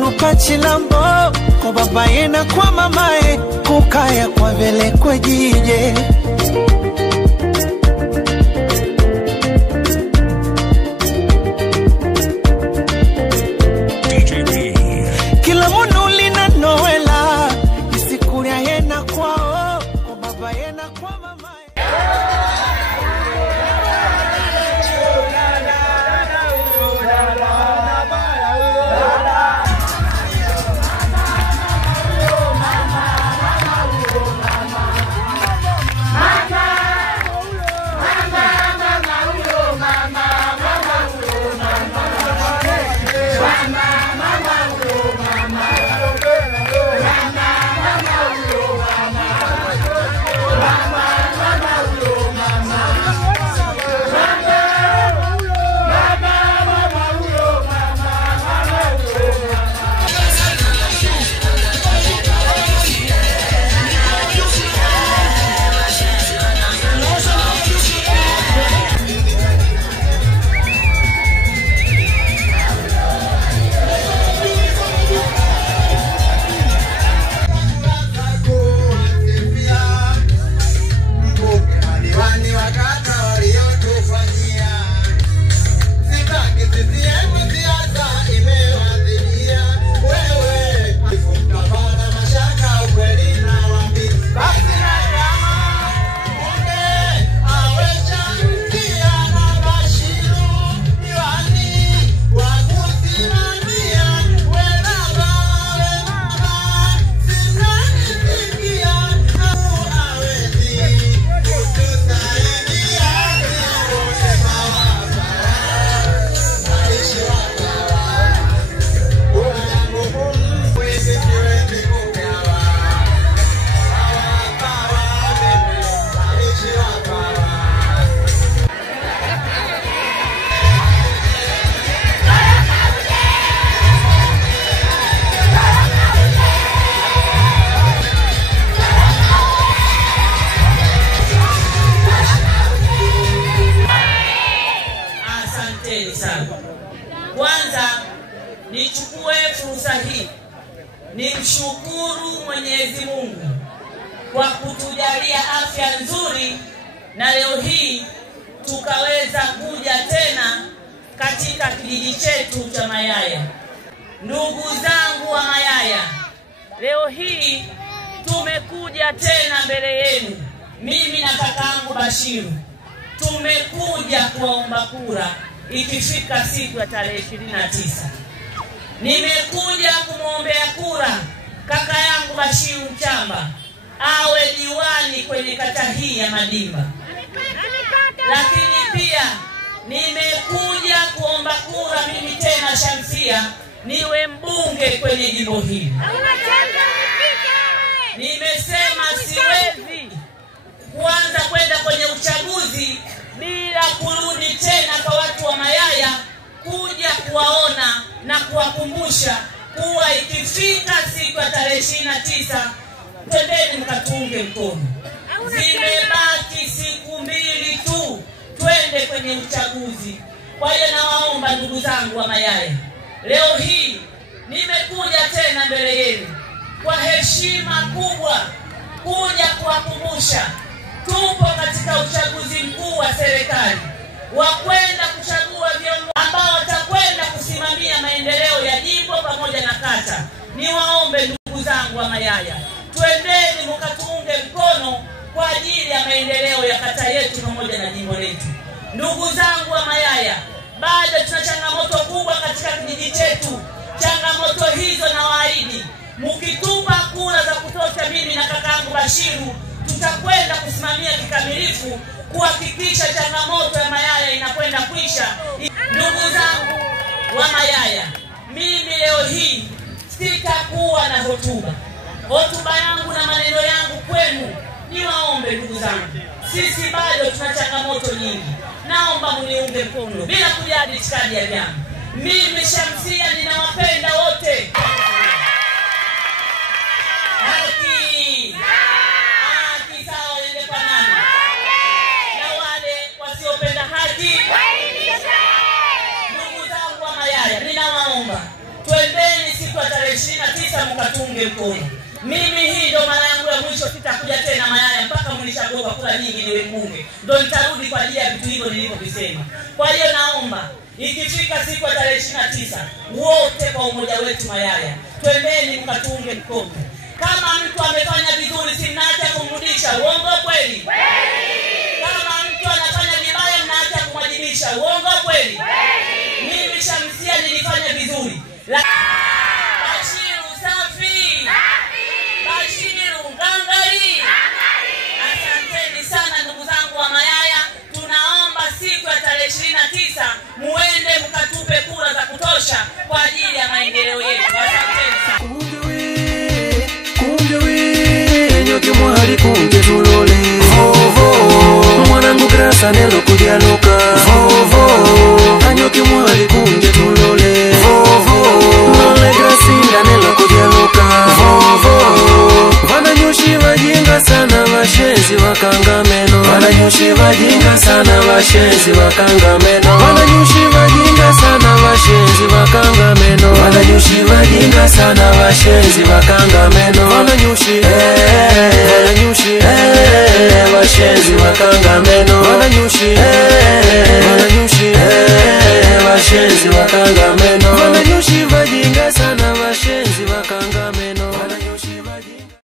wanuka chilambo kwa babaye na kwa mamaye kukaya kwa vele kwa jije kila munu lina noela isikuria yena kwao kwa babaye na kwa mamaye. Kwanza nichukue fursa hii nimshukuru Mwenyezi Mungu kwa kutujalia afya nzuri na leo hii tukaweza kuja tena katika kijiji chetu cha Mayaya. Ndugu zangu wa Mayaya, leo hii tumekuja tena mbele yenu, mimi na kakaangu Bashiru. Tumekuja kuomba kura ikifika siku ya tarehe 29. Nimekuja kumwombea kura kaka yangu Bashiru Mchamba awe diwani kwenye kata hii ya Madimba. Lakini pia nimekuja kuomba kura mimi tena Shamsia niwe mbunge kwenye jimbo hili. Nimesema siwezi kuanza kwenda kwenye uchaguzi bila kurudi tena kwa watu wa Mayaya kuja kuwaona na kuwakumbusha kuwa ikifika siku ya tarehe 29 twendeni mkatunge mkono. Zimebaki siku 2 tu twende kwenye uchaguzi. Kwa hiyo nawaomba ndugu zangu wa Mayaya, leo hii nimekuja tena mbele yenu kwa heshima kubwa kuja kuwakumbusha tupo katika uchaguzi mkuu wa serikali wa kwenda kuchagua viongozi ambao watakwenda kusimamia maendeleo ya jimbo pamoja na kata. Niwaombe ndugu zangu wa Mayaya, twendeni mkatuunge mkono kwa ajili ya maendeleo ya kata yetu pamoja na jimbo letu. Ndugu zangu wa Mayaya, bado tuna changamoto kubwa katika kijiji chetu. Changamoto hizo na waahidi, mkitupa kura za kutosha mimi na kakaangu Bashiru, tutakwenda kusimamia kikamilifu kuhakikisha changamoto ya Mayaya inakwenda kuisha. Ndugu zangu wa Mayaya, mimi leo hii sitakuwa na hotuba. Hotuba yangu na maneno yangu kwenu, niwaombe ndugu zangu, sisi bado tuna changamoto nyingi. Naomba mniunge mkono bila kujali itikadi ya vyama. Mimi Shamsia ninawapenda wote. Haki. Haki sawa ende kwa nani? Na wale wasiopenda haki. Ndugu zangu wa Mayaya, ninawaomba twendeni siku ya tarehe 29 mkatunge mkono. Mimi hii ndo mara yangu ya mwisho, sitakuja tena Mayaya mpaka mnichague kwa kura nyingi niwe mbunge. Ndio nitarudi kwa ajili ya vitu hivyo nilivyovisema. Kwa hiyo naomba ikifika siku ya tarehe 29 wote kwa umoja wetu Mayaya twendeni mkatunge mkono. Kama mtu amefanya vizuri si mnaacha kumrudisha, uongo kweli? Kama mtu anafanya vibaya mnaacha kumwajibisha, uongo kweli? Mimi Shamsia nilifanya vizuri. Bashiru safi. Bashiru ngangari. Asanteni sana ndugu zangu wa Mayaya. Tunaomba siku ya tarehe 29 muende mkatupe kura za kutosha kwa ajili ya maendeleo yetu. Asanteni sana. Mwali kunge tulole mwanangu grasa nelo kudialuka anyoki mwali kunge tulole nole grasinda nelo kudialuka vananyushi vajinga sana vashenzi wakanga meno vananyushi vajinga sana vashenzi wakanga meno vananyushi vajinga sana vashenzi wakanga meno vananyushi vajinga sana vashenzi wakanga meno vananyushi vashenzi wakanga meno vananyushi vashenzi wakanga meno